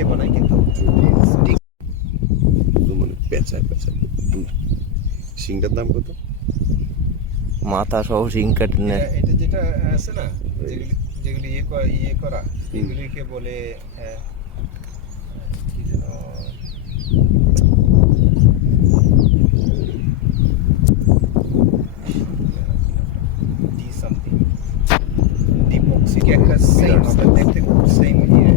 দিয়ে বানায় কিন্তু ঠিক মানে পেঁচা পেঁচা। শিংটার দাম কত? মাথা সহ শিং কাটে নেয়। এটা যেটা আছে না, যেগুলি ইয়ে করা, এগুলিকে বলে কি যেন, ডি সামথিং, ডিপক্সিক একটা সেম, দেখতে খুব সেম ইয়ে